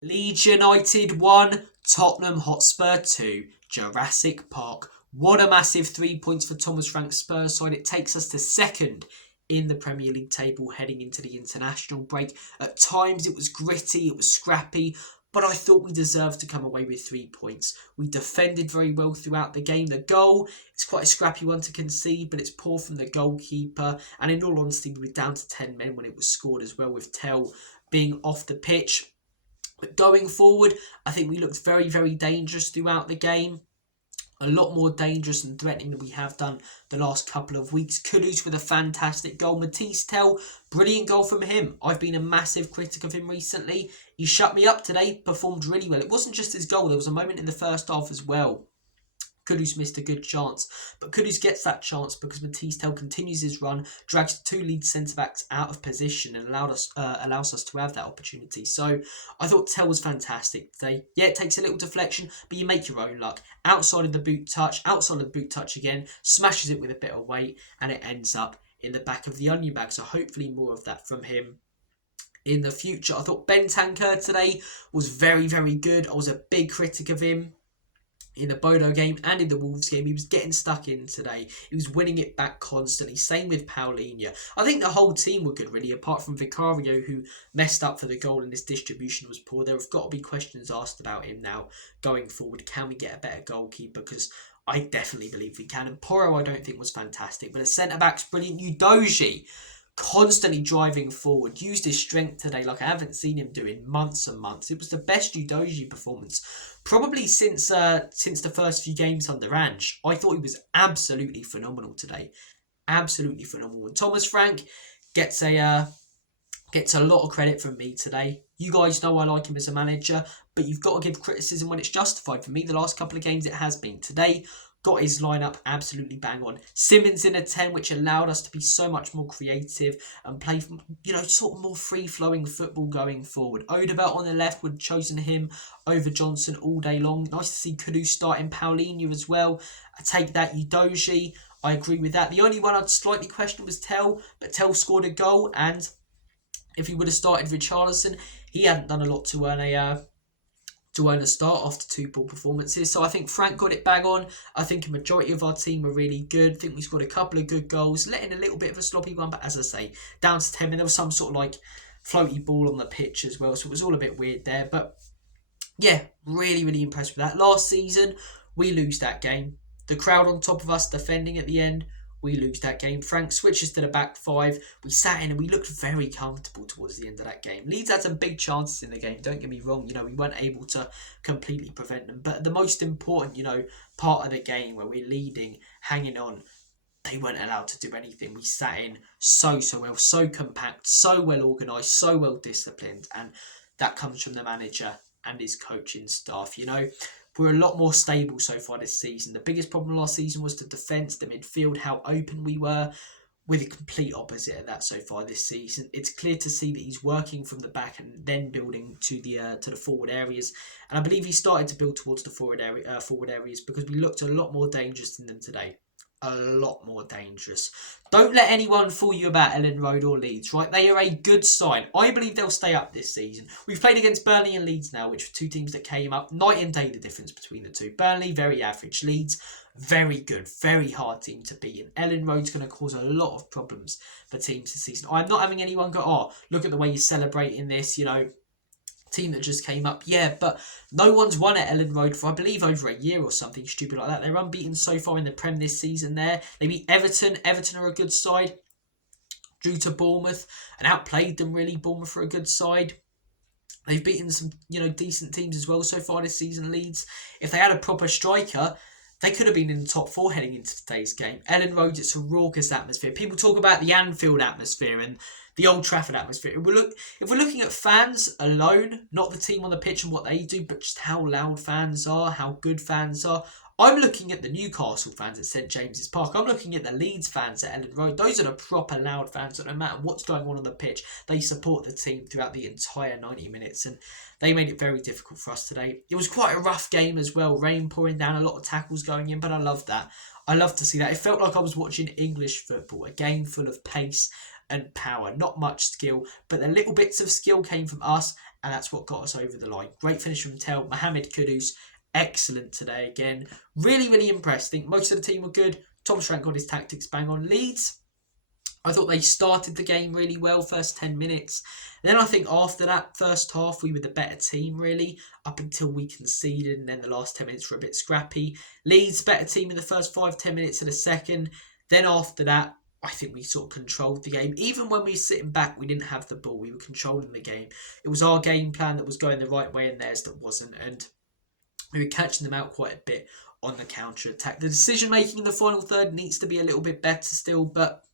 Leeds United 1, Tottenham Hotspur 2, Jurassic Park. What a massive 3 points for Thomas Frank's Spurs side. It takes us to second in the Premier League table heading into the international break. At times it was gritty, it was scrappy, but I thought we deserved to come away with 3 points. We defended very well throughout the game. The goal, it's quite a scrappy one to concede, but it's poor from the goalkeeper. And in all honesty, we were down to 10 men when it was scored as well, with Tell being off the pitch. But going forward, I think we looked very, very dangerous throughout the game. A lot more dangerous and threatening than we have done the last couple of weeks. Kudus with a fantastic goal. Matisse Tell, brilliant goal from him. I've been a massive critic of him recently. He shut me up today, performed really well. It wasn't just his goal, there was a moment in the first half as well. Kudus missed a good chance, but Kudus gets that chance because Matisse Tell continues his run, drags the two Leeds centre-backs out of position and allows us to have that opportunity. So I thought Tell was fantastic today. Yeah, it takes a little deflection, but you make your own luck. Outside of the boot touch again, smashes it with a bit of weight, and it ends up in the back of the onion bag. So hopefully more of that from him in the future. I thought Bentancur today was very, very good. I was a big critic of him in the Bodo game and in the Wolves game. He was getting stuck in today. He was winning it back constantly. Same with Paulinho. I think the whole team were good, really, apart from Vicario, who messed up for the goal and his distribution was poor. There have got to be questions asked about him now going forward. Can we get a better goalkeeper? Because I definitely believe we can. And Porro, I don't think was fantastic, but the centre-back's brilliant. Udogie, constantly driving forward, used his strength today like I haven't seen him do in months and months. It was the best Udogie performance probably since the first few games under Ange. I thought he was absolutely phenomenal today. Absolutely phenomenal. And Thomas Frank gets a lot of credit from me today. You guys know I like him as a manager, but you've got to give criticism when it's justified. For me, the last couple of games it has been. Today, got his lineup absolutely bang on. Simmons in a 10, which allowed us to be so much more creative and play, sort of more free-flowing football going forward. Odegaard on the left, would have chosen him over Johnson all day long. Nice to see Kudus starting, Paulinho as well. I take that. Udogie, I agree with that. The only one I'd slightly question was Tell, but Tell scored a goal, and if he would have started Richarlison, he hadn't done a lot to earn a start after two poor performances. So I think Frank got it bang on. I think a majority of our team were really good. I think we scored a couple of good goals, letting a little bit of a sloppy one, but as I say, down to 10, and there was some sort of floaty ball on the pitch as well, so it was all a bit weird there. But yeah, really, really impressed with that. Last season, we lose that game. The crowd on top of us defending at the end, we lose that game. Frank switches to the back five. We sat in and we looked very comfortable towards the end of that game. Leeds had some big chances in the game, don't get me wrong. We weren't able to completely prevent them. But the most important, part of the game where we're leading, hanging on, they weren't allowed to do anything. We sat in so well, so compact, so well organised, so well disciplined. And that comes from the manager and his coaching staff. We're a lot more stable so far this season. The biggest problem last season was the defence, the midfield, how open we were. We're the complete opposite of that so far this season. It's clear to see that he's working from the back and then building to the forward areas. And I believe he started to build towards the forward areas because we looked a lot more dangerous than them today. A lot more dangerous. Don't let anyone fool you about Elland Road or Leeds, right? They are a good side. I believe they'll stay up this season. We've played against Burnley and Leeds now, which were two teams that came up. Night and day the difference between the two. Burnley, very average. Leeds, very good. Very hard team to beat. And Elland Road's going to cause a lot of problems for teams this season. I'm not having anyone go, look at the way you're celebrating this, team that just came up. Yeah, but no one's won at Elland Road for, I believe, over a year or something stupid like that. They're unbeaten so far in the Prem this season there. They beat Everton. Everton are a good side. Drew to Bournemouth and outplayed them, really. Bournemouth are a good side. They've beaten some, decent teams as well so far this season, Leeds. If they had a proper striker, they could have been in the top four heading into today's game. Elland Road, it's a raucous atmosphere. People talk about the Anfield atmosphere and the Old Trafford atmosphere. If we're looking at fans alone, not the team on the pitch and what they do, but just how loud fans are, how good fans are, I'm looking at the Newcastle fans at St James's Park. I'm looking at the Leeds fans at Elland Road. Those are the proper loud fans that no matter what's going on the pitch, they support the team throughout the entire 90 minutes. And they made it very difficult for us today. It was quite a rough game as well. Rain pouring down, a lot of tackles going in, but I love that. I love to see that. It felt like I was watching English football, a game full of pace and power. Not much skill, but the little bits of skill came from us and that's what got us over the line. Great finish from Tel. Mohamed Kudus, excellent today again. Really, really impressed. I think most of the team were good. Thomas Frank got his tactics bang on. Leeds, I thought they started the game really well, first 10 minutes. Then I think after that first half, we were the better team, really, up until we conceded, and then the last 10 minutes were a bit scrappy. Leeds, better team in the first 5-10 minutes of the second. Then after that, I think we sort of controlled the game. Even when we were sitting back, we didn't have the ball. We were controlling the game. It was our game plan that was going the right way and theirs that wasn't. And we were catching them out quite a bit on the counter-attack. The decision-making in the final third needs to be a little bit better still, but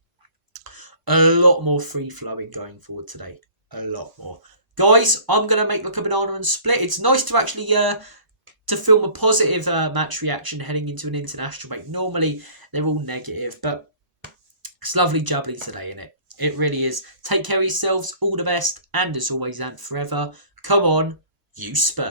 a lot more free-flowing going forward today. A lot more. Guys, I'm going to make like a banana and split. It's nice to actually to film a positive match reaction heading into an international break. Normally, they're all negative, but it's lovely jubbly today, innit? It really is. Take care of yourselves. All the best. And as always and forever, come on, you Spurs.